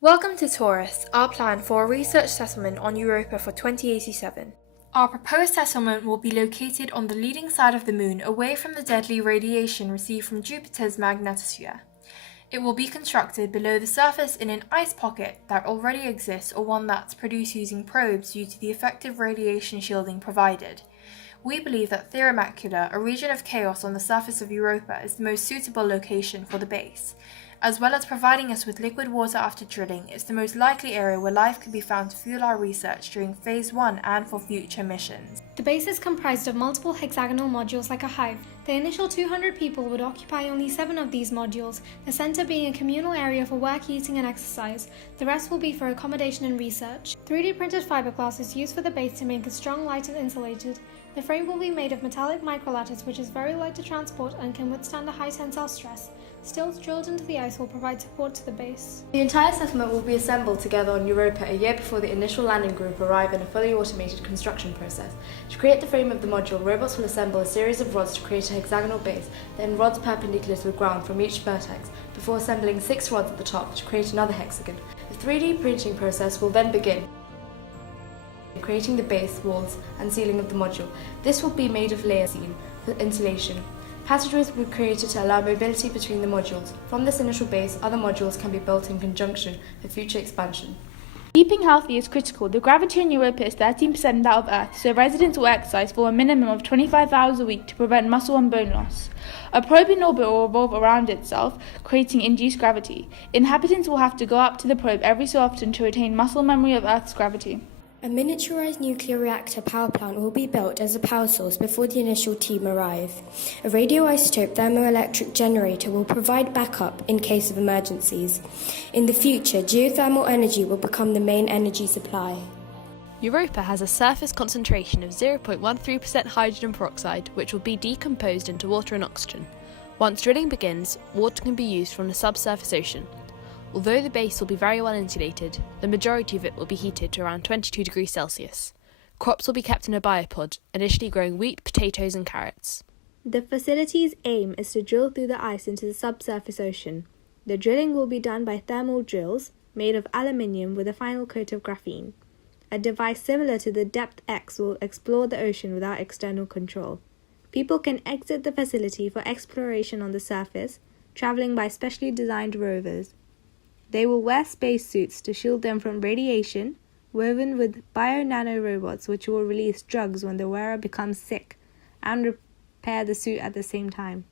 Welcome to Taurus, our plan for a research settlement on Europa for 2087. Our proposed settlement will be located on the leading side of the Moon, away from the deadly radiation received from Jupiter's magnetosphere. It will be constructed below the surface in an ice pocket that already exists or one that's produced using probes due to the effective radiation shielding provided. We believe that Thera Macula, a region of chaos on the surface of Europa, is the most suitable location for the base. As well as providing us with liquid water after drilling, it's the most likely area where life could be found to fuel our research during Phase 1 and for future missions. The base is comprised of multiple hexagonal modules like a hive. The initial 200 people would occupy only 7 of these modules, the centre being a communal area for work, eating and exercise. The rest will be for accommodation and research. 3D printed fiberglass is used for the base to make it strong, light and insulated. The frame will be made of metallic microlattice, which is very light to transport and can withstand a high tensile stress. Stills drilled into the ice will provide support to the base. The entire settlement will be assembled together on Europa a year before the initial landing group arrive in a fully automated construction process. To create the frame of the module, robots will assemble a series of rods to create a hexagonal base, then rods perpendicular to the ground from each vertex, before assembling 6 rods at the top to create another hexagon. The 3D printing process will then begin, creating the base, walls and ceiling of the module. This will be made of layer seam for insulation. Passageways will be created to allow mobility between the modules. From this initial base, other modules can be built in conjunction for future expansion. Keeping healthy is critical. The gravity in Europa is 13% that of Earth, so residents will exercise for a minimum of 25 hours a week to prevent muscle and bone loss. A probe in orbit will revolve around itself, creating induced gravity. Inhabitants will have to go up to the probe every so often to retain muscle memory of Earth's gravity. A miniaturized nuclear reactor power plant will be built as a power source before the initial team arrive. A radioisotope thermoelectric generator will provide backup in case of emergencies. In the future, geothermal energy will become the main energy supply. Europa has a surface concentration of 0.13% hydrogen peroxide, which will be decomposed into water and oxygen. Once drilling begins, water can be used from the subsurface ocean. Although the base will be very well insulated, the majority of it will be heated to around 22 degrees Celsius. Crops will be kept in a biopod, initially growing wheat, potatoes and carrots. The facility's aim is to drill through the ice into the subsurface ocean. The drilling will be done by thermal drills made of aluminium with a final coat of graphene. A device similar to the Depth X will explore the ocean without external control. People can exit the facility for exploration on the surface, travelling by specially designed rovers. They will wear spacesuits to shield them from radiation, woven with bio-nanorobots which will release drugs when the wearer becomes sick and repair the suit at the same time.